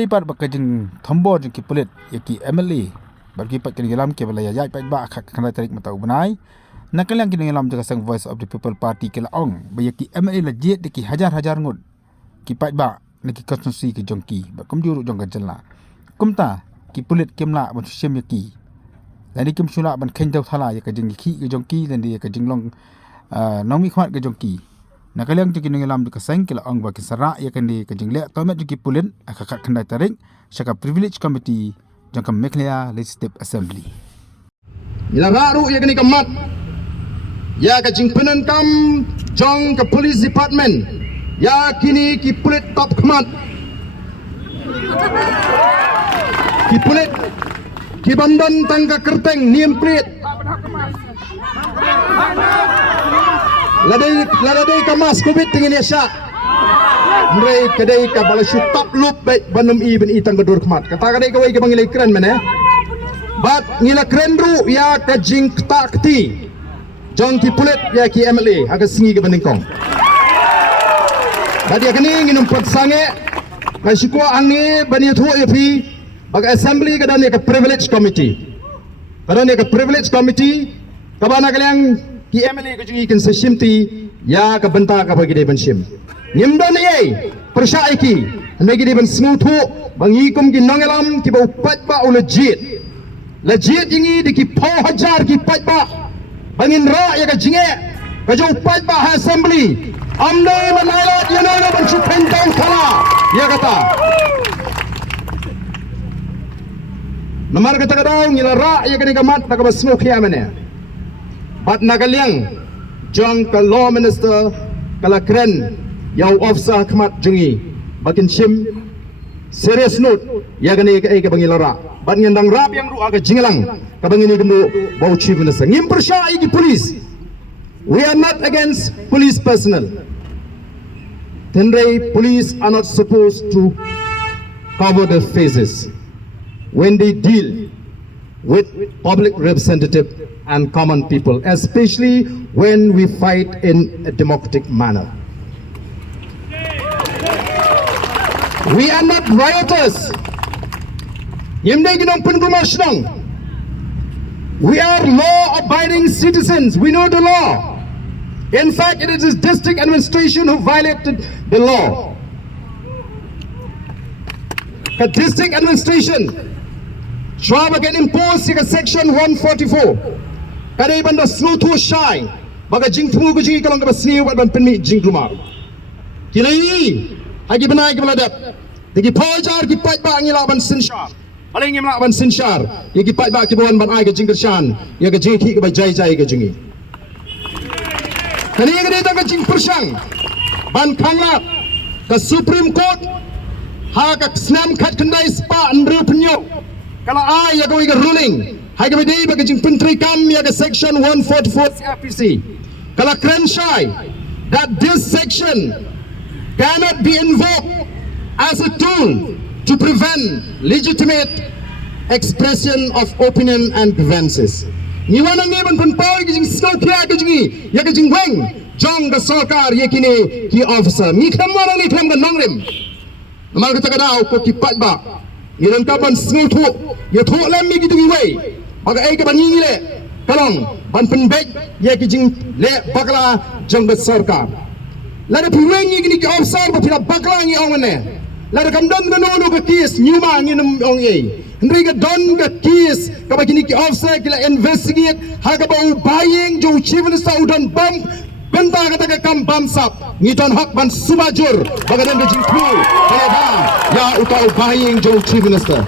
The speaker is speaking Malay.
Landi pat bakajing thombo jing ki pulit yaki MLA bagi pat kini lam ke balaya yai pat ba khak khandai tarik matau benai nakalang kini lam jaga sang Voice of the People Party ke laong bayaki MLA la jet ki hajar-hajar ngut ki pat ba niki konstitusi ki jongki ba kumjuru jong ganjala kumta ki pulit kemla ban syem yaki landi kim sula ban khenjau thala ya kajing ki jongki landi ka jinglong nomi khwat ke jongki nakalang jiki nengelam di kaseng kila ong bagi serak ya kandi kajing lek tomat jiki pulin akak kandai tarik syaka privilege committee jangka Meklia Legislative Assembly ila baru ya kani kemat ya kajing penen kam jong ke police department ya kini ki pulit top kemat ki pulit ki bandan tangga kerteng niem plit Ladai kamas kubit tingin ya syak. Mereka kadai ka bala syutap lup baik banum i ben itang gadur kemat. Kata kadai kawai ke bangilai keren mana? Bat ngila keren ru ya ka jing kta kti. Jong ki pulit ya ki MLA aga singi ke bandingkong. Tadi kini nginum pot sange ka syukwa angi bani thu ya pi bag assembly kadan ya ka privilege committee. Kadan ya ka privilege committee kabana kaliang ki MLA ko jungi kan seshimti ya ka benta ka bagi de ban shim nimdan ye persai ki bagi de ban smutu bangi kum ki nongelam ki ba upat ba legit jingi de ki pau hajar ki pat ba bangin ra ya ka jinge ka jo upat ba assembly amne manailat ya no ban chupen down khala ya kata namar kata kadang ngila ra ya ka ni kamat ka ba smoke ya mane Bat nagaliang jong ka law minister kala keren yaw officer khmat jungi bakin shim serious note ya gani ka bangilara bat ngendang rap yang ru aga jingalang ka bangini gendo bau chief minister ngim persya igi police we are not against police personnel tenrei police are not supposed to cover their faces when they deal with public representative and common people, especially when we fight in a democratic manner. We are not rioters. We are law-abiding citizens. We know the law. In fact, it is district administration who violated the law. The district administration Schwab can impose section 144. Kadai banda snutu shy baga jingtu ko jingi kalong ka basni wat ban penmi jingtumar kilai hagi benai ke beladap digi pajar ki pat ba ngila ban sinshar paling ngila ban sinshar ki pat ba ki bon ban ai ke jingkershan ya ke jingi ke bajai jai ke jingi kani ke deta ke jing persang ban khangat ke Supreme Court ha ka snam khat kandai spa andru penyo kala ai ya ko ke ruling Hai kami di bagi jing penteri kami ada section 144 CRPC. Kalau keren shy that this section cannot be invoked as a tool to prevent legitimate expression of opinion and grievances. Ni wana ni ban pau jing snow kya ke jingi ya ke jing weng jong the sarkar ye kini ki officer. Ni kham wana ni kham ga nongrim. Namal kata kada ko ki pat ba. Iran kaban snow thu ye thu lam mi gitu wei. Baga ai ke bani le kalong ban penbek ye ki jing le bakla jong be sarkar la de puwengi ni ki officer ba pila bakla ngi ongene la de kam don no no ke kis nyuma ngi num ong ye ndri ke don ke kis ka ba kini ki officer ki la investigate ha ka ba buying jo chief minister udan bam benta kata ke kam bam sap ngi don hak ban subajur baga den de jing thu ya uta buying jo chief minister